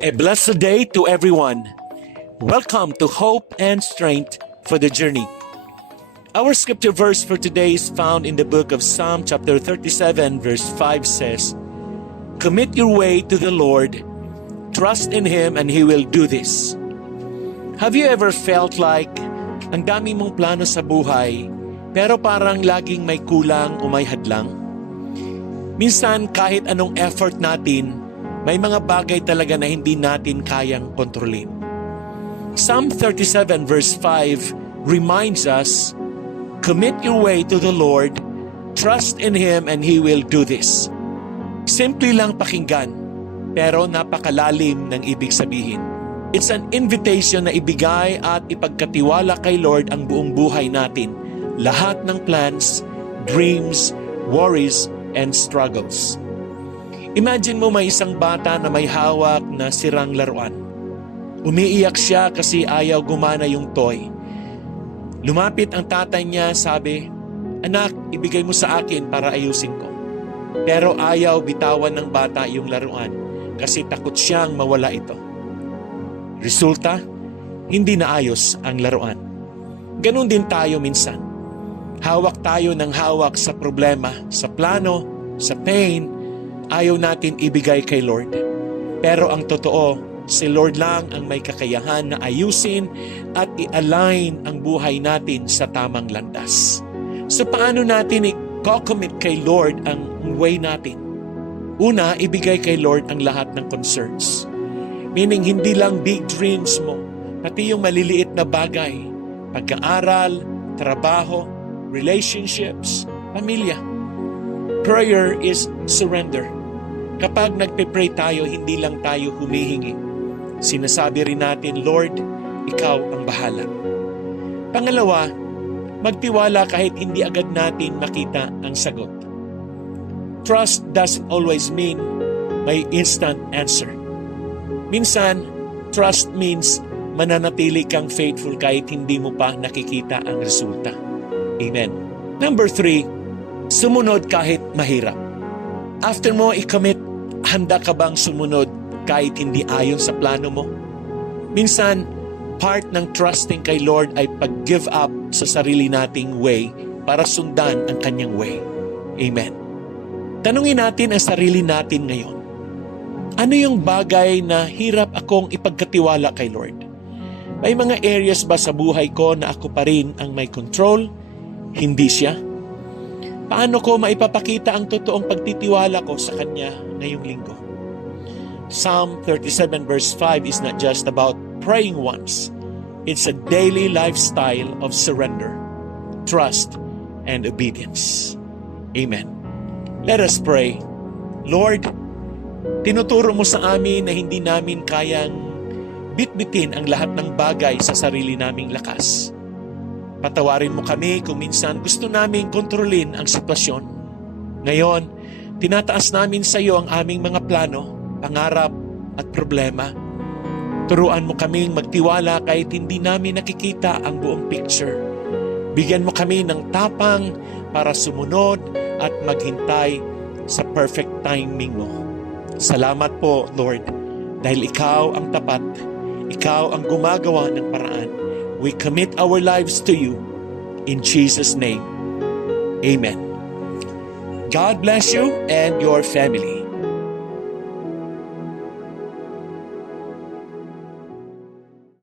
A blessed day to everyone. Welcome to Hope and Strength for the Journey. Our scripture verse for today is found in the book of Psalm chapter 37 verse 5 says, "Commit your way to the Lord, trust in Him and He will do this." Have you ever felt like ang dami mong plano sa buhay pero parang laging may kulang o may hadlang? Minsan kahit anong effort natin, may mga bagay talaga na hindi natin kayang kontrolin. Psalm 37 verse 5 reminds us, "Commit your way to the Lord, trust in Him and He will do this." Simple lang pakinggan, pero napakalalim ng ibig sabihin. It's an invitation na ibigay at ipagkatiwala kay Lord ang buong buhay natin. Lahat ng plans, dreams, worries, and struggles. Imagine mo may isang bata na may hawak na sirang laruan. Umiiyak siya kasi ayaw gumana yung toy. Lumapit ang tatay niya, sabi, "Anak, ibigay mo sa akin para ayusin ko." Pero ayaw bitawan ng bata yung laruan kasi takot siyang mawala ito. Resulta, hindi naayos ang laruan. Ganun din tayo minsan. Hawak tayo ng hawak sa problema, sa plano, sa pain, ayaw natin ibigay kay Lord. Pero ang totoo, si Lord lang ang may kakayahan na ayusin at i-align ang buhay natin sa tamang landas. So paano natin i-commit kay Lord ang way natin? Una, ibigay kay Lord ang lahat ng concerns. Meaning hindi lang big dreams mo, pati yung maliliit na bagay, pagkaaral, trabaho, relationships, pamilya. Prayer is surrender. Kapag nagpe-pray tayo, hindi lang tayo humihingi. Sinasabi rin natin, "Lord, Ikaw ang bahala." Pangalawa, magtiwala kahit hindi agad natin makita ang sagot. Trust doesn't always mean may instant answer. Minsan, trust means mananatili kang faithful kahit hindi mo pa nakikita ang resulta. Amen. Number 3, sumunod kahit mahirap. After mo i-commit, handa ka bang sumunod kahit hindi ayon sa plano mo? Minsan, part ng trusting kay Lord ay pag-give up sa sarili nating way para sundan ang Kanyang way. Amen. Tanungin natin ang sarili natin ngayon. Ano yung bagay na hirap akong ipagkatiwala kay Lord? May mga areas ba sa buhay ko na ako pa rin ang may control? Hindi siya? Paano ko maipapakita ang totoong pagtitiwala ko sa Kanya ngayong linggo? Psalm 37 verse 5 is not just about praying once. It's a daily lifestyle of surrender, trust, and obedience. Amen. Let us pray. Lord, tinuturo mo sa amin na hindi namin kayang bitbitin ang lahat ng bagay sa sarili naming lakas. Patawarin mo kami kung minsan gusto namin kontrolin ang sitwasyon. Ngayon, tinataas namin sa iyo ang aming mga plano, pangarap at problema. Turuan mo kaming magtiwala kahit hindi namin nakikita ang buong picture. Bigyan mo kami ng tapang para sumunod at maghintay sa perfect timing mo. Salamat po, Lord, dahil Ikaw ang tapat, Ikaw ang gumagawa ng paraan. We commit our lives to you. In Jesus' name, amen. God bless you and your family.